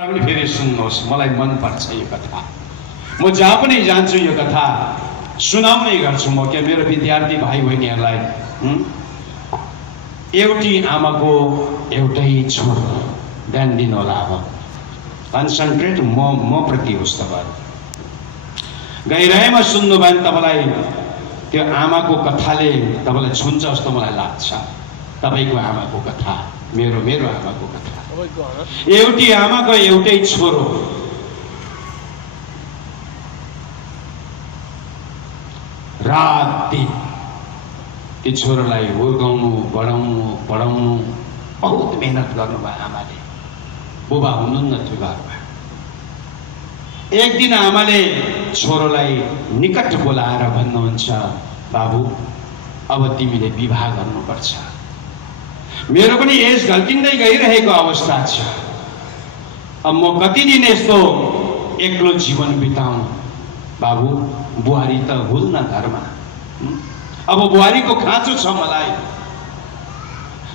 पनि फेरि सुन्नुहोस्, मलाई मनपर्छ यो कथा। म जहाँ पनि जान्छु यो कथा सुनाउने गर्छु म के मेरो विद्यार्थी भाइ बहिनीहरूलाई। एउटी आमाको एउटै छोरो, ध्यान दिनु होला। अब कन्सन्ट्रेट म प्रति होस्। तपाईँ गहिराइमा सुन्नुभयो भने तपाईँलाई त्यो आमाको कथाले तपाईँलाई छुन्छ जस्तो मलाई लाग्छ। तपाईँको आमाको कथा, मेरो आमाको कथा। एउटी आमाको एउटै छोरो, रात दिन त्यो छोरोलाई हुर्काउनु पढाउनु बहुत मेहनत गर्नुभयो आमाले। बुबा हुनुहुन्न थियो घरमा। एक दिन आमाले छोरोलाई निकट बोलाएर भन्नुहुन्छ, बाबु अब तिमीले विवाह गर्नुपर्छ। मेरो पनि एज ढल्किँदै गइरहेको अवस्था छ। अब म कति दिन यस्तो एक्लो जीवन बिताउँ बाबु। बुहारी त हुन्न घरमा। अब बुहारीको खाँचो छ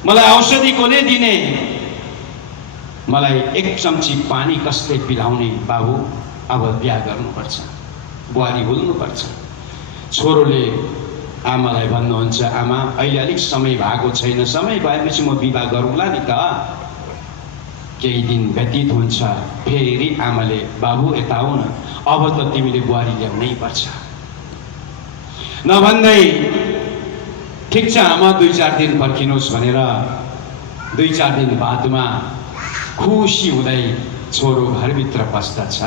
मलाई औषधि कसले दिने, मलाई एक चम्ची पानी कसले पिलाउने। बाबु अब बिहा गर्नुपर्छ, बुहारी हुल्नुपर्छ। छोरोले आमालाई भन्नुहुन्छ, आमा अहिले अलिक समय भएको छैन, समय भएपछि म विवाह गरौँला नि त। केही दिन व्यतीत हुन्छ, फेरि आमाले बाबु यता आऊ न, अब त तिमीले बुहारी ल्याउनै पर्छ। नभन्दै ठिक छ आमा 2-4 दिन पर्खिनुहोस् भनेर 2-4 दिन बादमा खुसी हुँदै छोरो घरभित्र पस्दछ।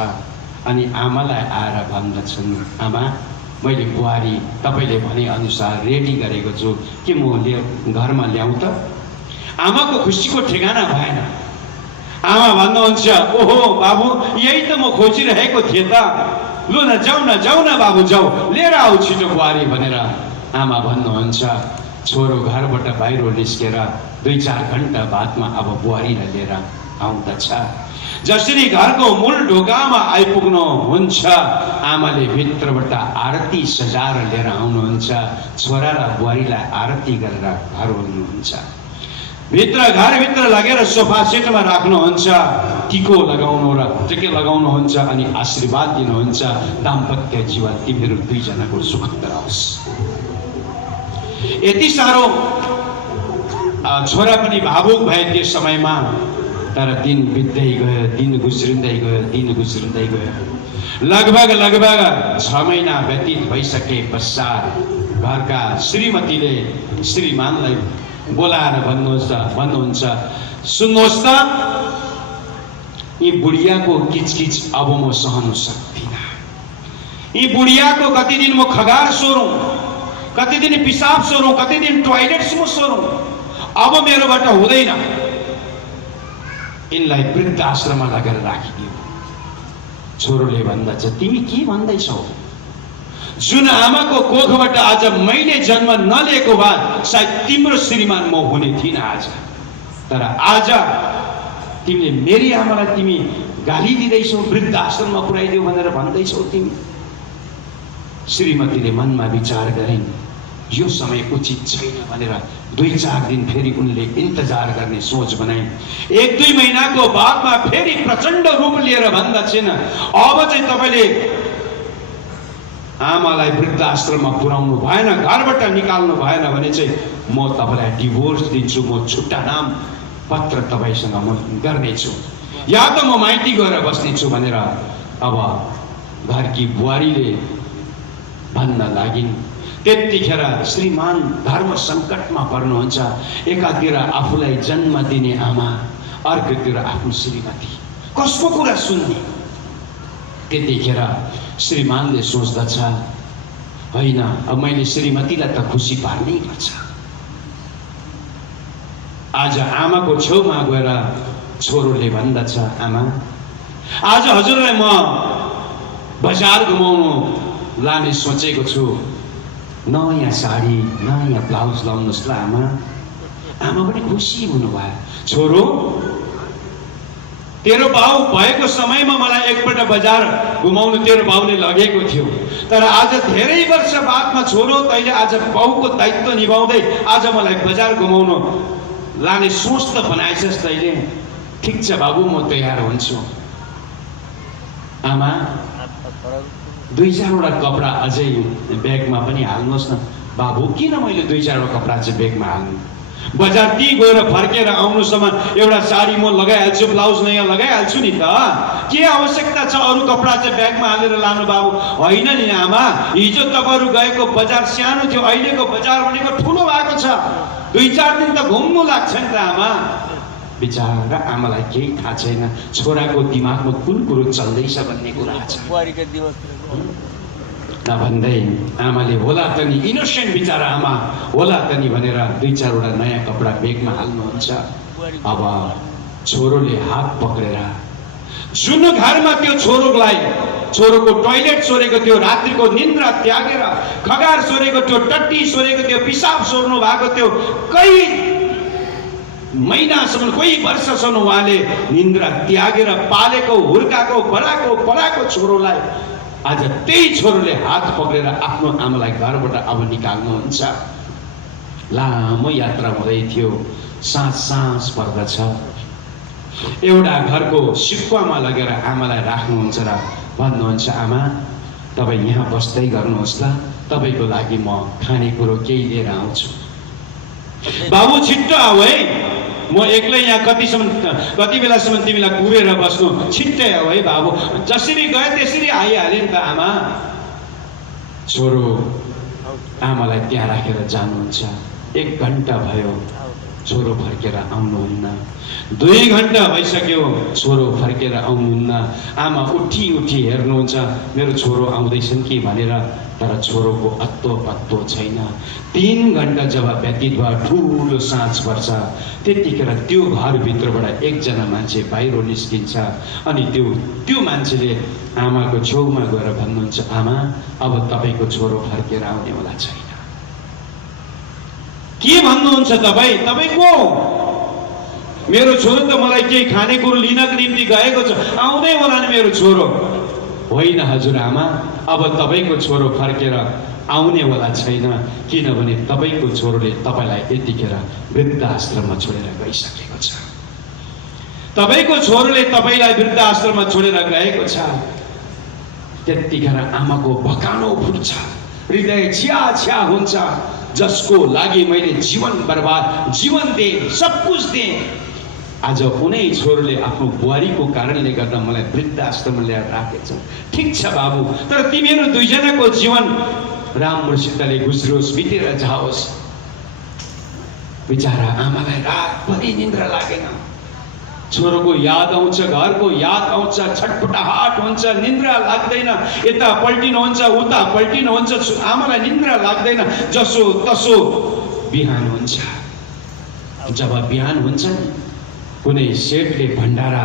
अनि आमालाई आएर भन्दछन्, आमा मैले बुहारी तपाईँले भने अनुसार रेडी गरेको छु, के म घरमा ल्याउँ त? आमाको खुसीको ठेगाना भएन। आमा भन्नुहुन्छ, ओहो बाबु यही त म खोजिरहेको थिएँ त। लु न जाऊ न बाबु, जाऊ लिएर आऊ छिटो बुहारी भनेर आमा भन्नुहुन्छ। छोरो घरबाट बाहिर निस्केर 2-4 घन्टा बादमा अब बुहारीलाई लिएर आउँदछ। जसरी घरको मूल ढोकामा आइपुग्नु हुन्छ, आमाले भित्रबाट आरती सजाएर लिएर आउनुहुन्छ। छोरा र बुहारीलाई आरती गरेर घर हुनुहुन्छ। घरभित्र लगेर सोफा सेटमा राख्नुहुन्छ। टिको लगाउनुहुन्छ अनि आशीर्वाद दिनुहुन्छ, दाम्पत्य जीवन तिमीहरू दुईजनाको सुखद रहोस्। यति साह्रो छोरा पनि भावुक भए त्यो समयमा। तर दिन बित्दै गयो, दिन गुज्रिँदै गयो। लगभग 6 महिना व्यतीत भइसके पश्चात घरका श्रीमतीले श्रीमानलाई बोलाएर भन्नुहुन्छ, सुन्नुहोस् त, यी बुढियाको किचकिच अब म सहन सक्दिनँ। यी बुढियाको कति दिन म खगार सोरौँ, कति दिन पिसाब सोरौँ, कति दिन टोयलेट्समा सोरौँ, अब मेरोबाट हुँदैन। यिनलाई वृद्ध आश्रममा लगेर राखिदियो। छोरोले भन्दछ, तिमी के भन्दैछौ? जुन आमाको कोखबाट आज मैले जन्म नलिएको भए सायद तिम्रो श्रीमान म हुने थिइनँ आज। तर आज तिमीले मेरी आमालाई तिमी गाली दिँदैछौ, वृद्ध आश्रममा पुर्याइदियो भनेर भन्दैछौ तिमी। श्रीमतीले मनमा विचार गरिन्, यो समय उचित छैन भनेर 2-4 दिन फेरि उनले इन्तजार गर्ने सोच बनाइन्। 1-2 महिनाको बादमा फेरि प्रचण्ड रूप लिएर भन्दछन्, अब चाहिँ तपाईँले आमालाई वृद्ध आश्रममा पुर्याउनु भएन, घरबाट निकाल्नु भएन भने चाहिँ म तपाईँलाई डिभोर्स दिन्छु, म छुट्टा नाम पत्र तपाईँसँग म गर्नेछु, या त म माइती गएर बस्नेछु भनेर अब घरकी बुहारीले भन्न लागिन्। त्यतिखेर श्रीमान धर्म सङ्कटमा पर्नुहुन्छ। एकातिर आफूलाई जन्म दिने आमा, अर्कोतिर आफ्नो श्रीमती, कसको कुरा सुन्ने? त्यतिखेर श्रीमानले सोच्दछ, होइन अब मैले श्रीमतीलाई त खुसी पार्नै पर्छ। आज आमाको छेउमा गएर छोरोले भन्दछ, आमा आज हजुरलाई म बजार घुमाउनु लाने सोचेको छु, नयाँ साडी नयाँ ब्लाउज लाउनुहोस् ल आमा। आमा पनि खुसी हुनुभयो। छोरो तेरो बाउ भएको समयमा मलाई एकपल्ट बजार घुमाउनु तेरो बाउले लगेको थियो, तर आज धेरै वर्ष बादमा छोरो तैँले आज बाउको दायित्व निभाउँदै आज मलाई बजार घुमाउनु लाने सोच त बनाएछस् तैँले। ठिक छ बाबु, म तयार हुन्छु। आमा 2-4 वटा कपडा अझै ब्यागमा पनि हाल्नुहोस् न। बाबु किन मैले 2-4 वटा कपडा चाहिँ ब्यागमा हाल्नु? बजार ती गएर फर्केर आउनुसम्म एउटा साडी म लगाइहाल्छु, ब्लाउज नयाँ लगाइहाल्छु नि त। के आवश्यकता छ अरू कपडा चाहिँ ब्यागमा हालेर लानु? बाबु होइन नि आमा, हिजो तपाईँहरू गएको बजार सानो थियो, अहिलेको बजार भनेको ठुलो भएको छ। 2-4 दिन त घुम्नु लाग्छ नि त आमा। बिचारा आमालाई केही थाहा छैन छोराको दिमागमा कुन कुरो चल्दैछ भन्ने कुरा छ। नभन्दै आमाले होला त नि, इनोसेन्ट बिचारा आमा होला त नि भनेर 2-4 वटा नयाँ कपडा ब्यागमा हाल्नुहुन्छ। अब छोरोले हात पक्रेर जुन घरमा त्यो छोरोको टोयलेट सोरेको थियो, रात्रिको निन्द्रा त्यागेर खगार सोरेको थियो, टट्टी सोरेको थियो, पिसाब सोर्नु भएको थियो, कई महिनासम्म कोही वर्षसम्म उहाँले निन्द्रा त्यागेर पालेको, हुर्काको, पढाएको छोरोलाई आज त्यही छोरोले हात पक्रेर आफ्नो आमालाई घरबाट अब निकाल्नुहुन्छ। लामो यात्रा हुँदै थियो, साँझ पर्दछ। एउटा घरको सिक्वामा लगेर आमालाई राख्नुहुन्छ र भन्नुहुन्छ, आमा तपाईँ यहाँ बस्दै गर्नुहोस् ल, तपाईँको लागि म खानेकुरो केही लिएर आउँछु। बाबु छिट्टो आऊ है, म एक्लै यहाँ कति बेलासम्म तिमीलाई कुरेर बस्नु, छिट्टै आऊ है बाबु। जसरी गए त्यसरी आइहाले नि त आमा। छोरो आमालाई त्यहाँ राखेर जानुहुन्छ। 1 घन्टा भयो, छोरो फर्केर आउनुहुन्न। 2 घन्टा भइसक्यो, छोरो फर्केर आउनुहुन्न। आमा उठी हेर्नुहुन्छ मेरो छोरो आउँदैछन् कि भनेर, तर छोरोको अत्तो पत्तो छैन। 3 घन्टा जब व्यतीत भयो, ठुलो साँझ पर्छ। त्यतिखेर त्यो घरभित्रबाट एकजना मान्छे बाहिर निस्किन्छ अनि त्यो मान्छेले आमाको छेउमा गएर भन्नुहुन्छ, आमा अब तपाईँको छोरो फर्केर आउनेवाला छैन। के भन्नुहुन्छ तपाईँ? तपाईँ को? मेरो छोरो त मलाई केही खानेकुरो लिनको निम्ति गएको छ, आउँदै होला नि मेरो छोरो। होइन हजुर आमा, अब तपाईँको छोरो फर्केर आउनेवाला छैन, किनभने तपाईँको छोरोले तपाईँलाई यतिखेर वृद्धाश्रममा छोडेर गइसकेको छ। तपाईँको छोरोले तपाईँलाई वृद्धाश्रममा छोडेर गएको छ। त्यतिखेर आमाको भकानो फुट्छ, हृदय छ्या हुन्छ। जसको लागि मैले जीवन दिएँ, सब कुछ दिएँ, आज उनै छोरोले आफ्नो बुहारीको कारणले गर्दा मलाई वृद्धाश्रममा ल्याएर राखेछ। ठिक छ बाबु, तर तिमीहरू 2 जनाको जीवन राम्रोसितले गुज्रोस्, बितेर जाओस्। बिचारा आमालाई रातभरि निन्द्रा लागेन। छोरोको याद आउँछ, घरको याद आउँछ, छटपटाहट हुन्छ, निन्द्रा लाग्दैन। यता पल्टिनुहुन्छ, उता पल्टिनुहुन्छ, आमालाई निन्द्रा लाग्दैन। जसो तसो बिहान हुन्छ। जब बिहान हुन्छ नि, कुनै सेठले भण्डारा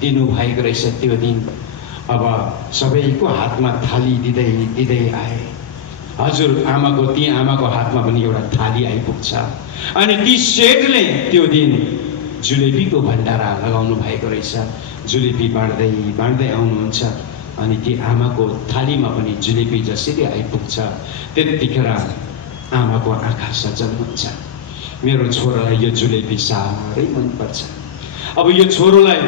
दिनुभएको रहेछ त्यो दिन। अब सबैको हातमा थाली दिँदै आए। हजुर ती आमाको हातमा पनि एउटा थाली आइपुग्छ। अनि ती सेठले त्यो दिन जुलेबीको भण्डारा लगाउनु भएको रहेछ। जुलेबी बाँड्दै आउनुहुन्छ अनि ती आमाको थालीमा पनि जुलेबी जसरी आइपुग्छ, त्यतिखेर आमाको आँखा सजल हुन्छ। मेरो छोरालाई यो जुलेबी साह्रै मनपर्छ। अब यो छोरोलाई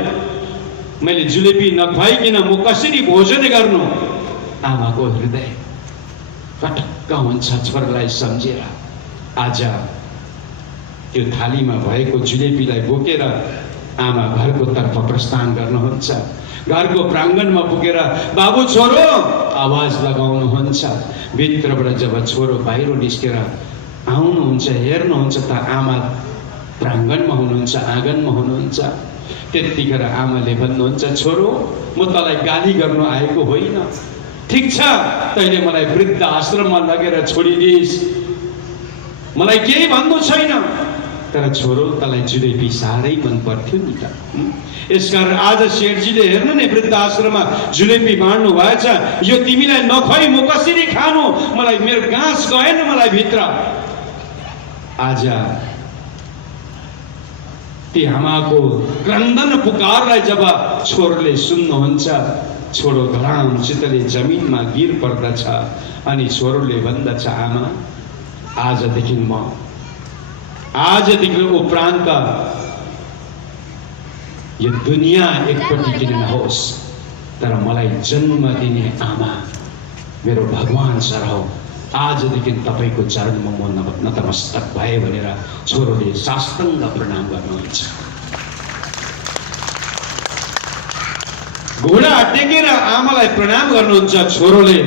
मैले जुलेबी नखुवाइकन म कसरी भोजन गर्नु? आमाको हृदय कटक्क हुन्छ छोरालाई सम्झेर। आज त्यो थालीमा भएको जुलेबीलाई बोकेर आमा घरको तर्फ प्रस्थान गर्नुहुन्छ। घरको प्राङ्गणमा पुगेर बाबु छोरो आवाज लगाउनुहुन्छ। भित्रबाट जब छोरो बाहिर निस्केर आउनुहुन्छ, हेर्नुहुन्छ त आमा प्राङ्गणमा हुनुहुन्छ, आँगनमा हुनुहुन्छ। त्यतिखेर आमाले भन्नुहुन्छ, छोरो म तँलाई गाली गर्नु आएको होइन, ठिक छ तैँले मलाई वृद्ध आश्रममा लगेर छोडिदिइस्, मलाई केही भन्नु छैन, तर छोरो तँलाई जुलेबी साह्रै मन पर्थ्यो नि त। यसकारण आज शेठजीले हेर्नु नि वृद्ध आश्रममा जुलेबी बाँड्नु भएछ। यो तिमीलाई नखुवाई म कसरी खानु? मलाई मेरो गाँस गएन मलाई भित्र। आज ती आमाको क्रन्दन पुकारलाई जब छोरोले सुन्नुहुन्छ, छोरो धरामसितले जमिनमा गिर पर्दछ अनि छोरोले भन्दछ, आमा आजदेखि उपरान्त यो दुनियाँ एकपट्टि किन नहोस्, तर मलाई जन्म दिने आमा मेरो भगवान सर हो, आजदेखि तपाईको चरणमा म नतमस्तक भए भनेर छोरोले साष्टाङ्ग प्रणाम गर्नुहुन्छ। घोडा टेकेर आमालाई प्रणाम गर्नुहुन्छ छोरोले।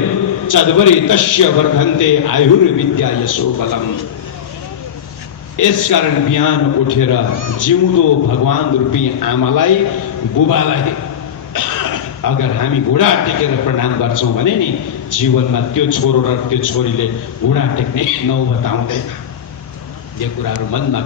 चदवरी तस्य वर्धन्ते आयुर्विद्या यशो बलम। यसकारण बिहान उठेर जिउँदो भगवान रूपी आमालाई, बुबालाई अगर हामी घोडा टेकेर प्रणाम गर्छौं भने नि जीवनमा त्यो छोरो र त्यो छोरीले घोडा टेक्ने नौबत आउँदैन। यो कुराहरू मनमा